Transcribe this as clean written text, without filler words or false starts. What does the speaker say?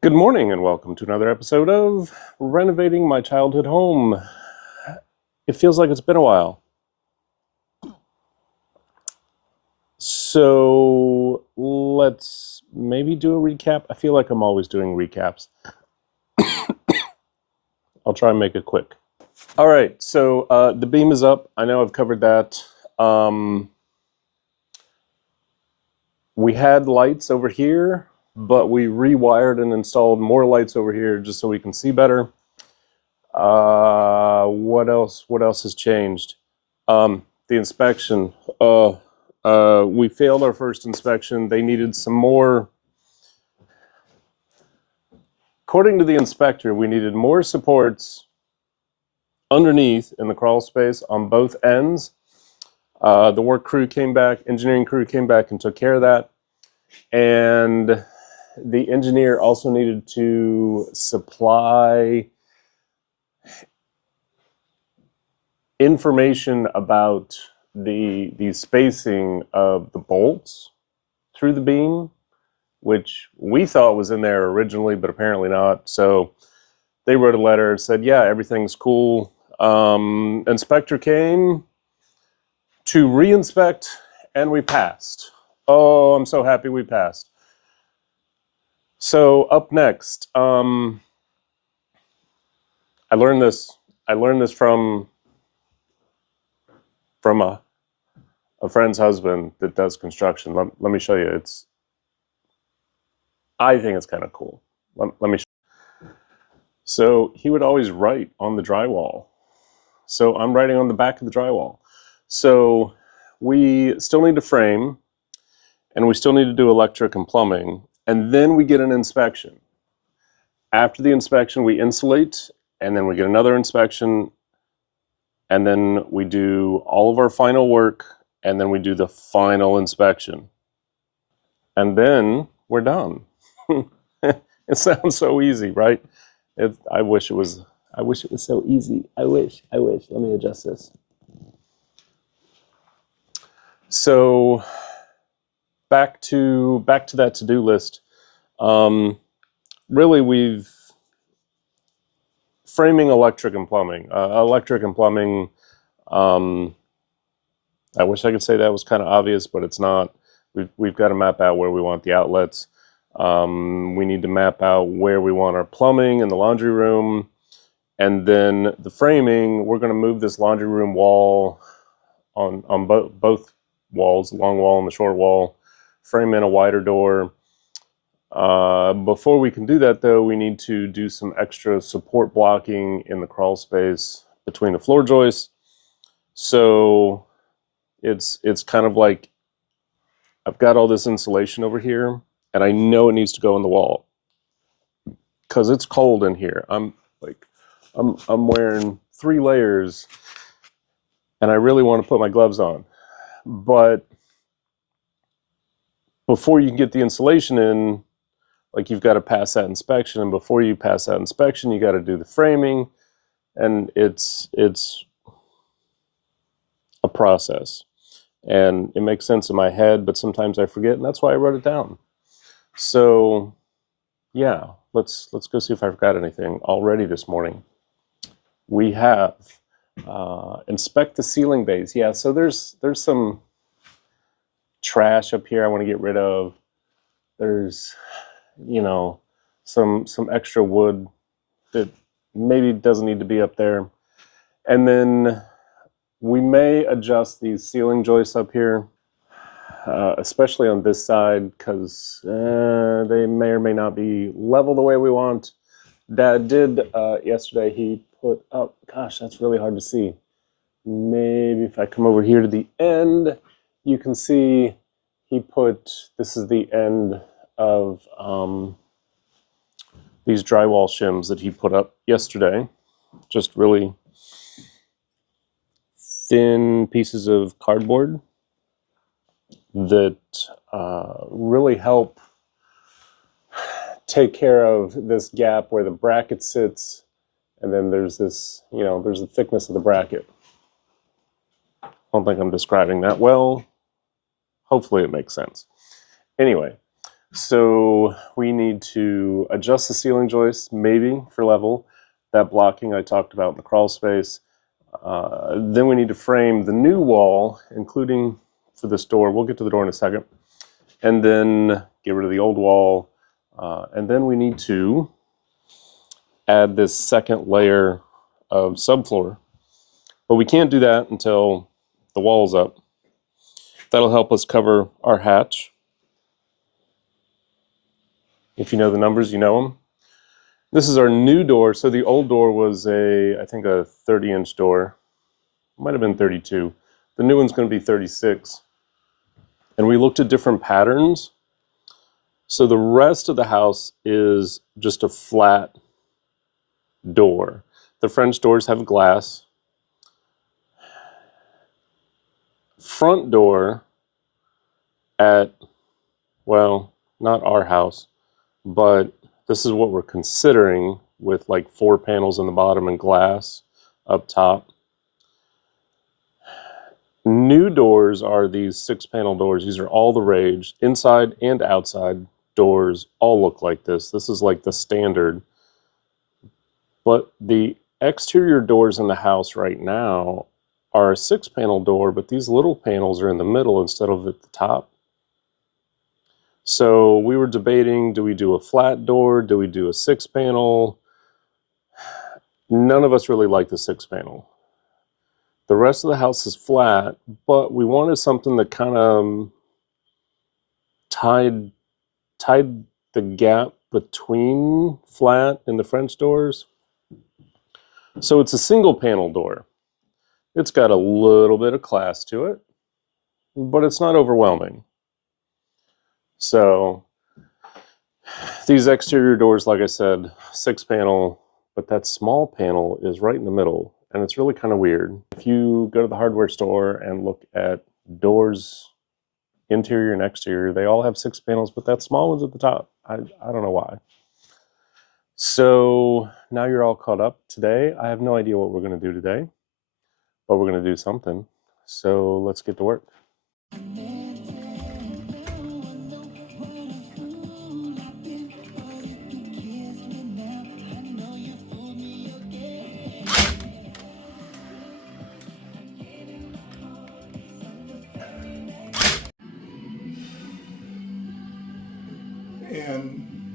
Good morning and welcome to another episode of Renovating My Childhood Home. It feels like it's been a while. So let's maybe do a recap. I feel like I'm always doing recaps. I'll try and make it quick. All right, so the beam is up. I know I've covered that. We had lights over here, but we rewired and installed more lights over here just so we can see better. What else? What else has changed? The inspection. We failed our first inspection. They needed some more. According to the inspector, we needed more supports underneath in the crawl space on both ends. The work crew came back, engineering crew came back and took care of that. And the engineer also needed to supply information about the spacing of the bolts through the beam, which we thought was in there originally, but apparently not. So they wrote a letter and said, yeah, everything's cool. Inspector came to re-inspect and we passed. Oh, I'm so happy we passed. So up next, I learned this from a friend's husband that does construction. Let me show you. I think it's kind of cool. Let me show you. So he would always write on the drywall. So I'm writing on the back of the drywall. So we still need to frame, and we still need to do electric and plumbing, and then we get an inspection. After the inspection, we insulate, and then we get another inspection, and then we do all of our final work, and then we do the final inspection. And then we're done. It sounds so easy, right? I wish it was so easy. I wish. Let me adjust this. So back to that to-do list. Really, we've framing electric and plumbing. I wish I could say that was kind of obvious, but it's not. We've got to map out where we want the outlets. We need to map out where we want our plumbing in the laundry room. And then the framing, we're going to move this laundry room wall on both walls, the long wall and the short wall, frame in a wider door. Before we can do that, though, we need to do some extra support blocking in the crawl space between the floor joists. So it's kind of like I've got all this insulation over here, and I know it needs to go in the wall because it's cold in here. I'm wearing 3 layers, and I really want to put my gloves on, but before you can get the insulation in, like, you've got to pass that inspection, and before you pass that inspection, you got to do the framing, and it's a process, and it makes sense in my head, but sometimes I forget, and that's why I wrote it down. So yeah, let's go see if I forgot anything already this morning. We have inspect the ceiling bays. Yeah, so there's some trash up here I want to get rid of. There's, you know, some extra wood that maybe doesn't need to be up there. And then we may adjust these ceiling joists up here, especially on this side, because they may or may not be level the way we want. Dad did yesterday, he put up, gosh, that's really hard to see. Maybe if I come over here to the end, you can see he put, this is the end of these drywall shims that he put up yesterday. Just really thin pieces of cardboard that really help take care of this gap where the bracket sits, and then there's this, there's the thickness of the bracket. I don't think I'm describing that well. Hopefully it makes sense. Anyway, So we need to adjust the ceiling joists, maybe for level, that blocking I talked about in the crawl space. Then we need to frame the new wall, including for this door. We'll get to the door in a second. And then get rid of the old wall. And then we need to add this second layer of subfloor. But we can't do that until the wall's up. That'll help us cover our hatch. If you know the numbers, you know them. This is our new door. So the old door was I think a 30-inch door. It might have been 32. The new one's going to be 36. And we looked at different patterns. So the rest of the house is just a flat door. The French doors have glass. Front door at, well, not our house, but this is what we're considering with like 4 panels in the bottom and glass up top. New doors are these 6-panel doors. These are all the rage. Inside and outside doors all look like this. This is like the standard. But the exterior doors in the house right now are a 6-panel door, but these little panels are in the middle instead of at the top. So we were debating, do we do a flat door? Do we do a 6-panel? None of us really like the 6-panel. The rest of the house is flat, but we wanted something that kind of tied the gap between flat and the French doors. So it's a single panel door. It's got a little bit of class to it, but it's not overwhelming. So these exterior doors, like I said, 6-panel, but that small panel is right in the middle, and it's really kind of weird. If you go to the hardware store and look at doors, interior and exterior, they all have 6 panels, but that small one's at the top. I don't know why. So now you're all caught up. Today, I have no idea what we're going to do today, but we're going to do something. So let's get to work. And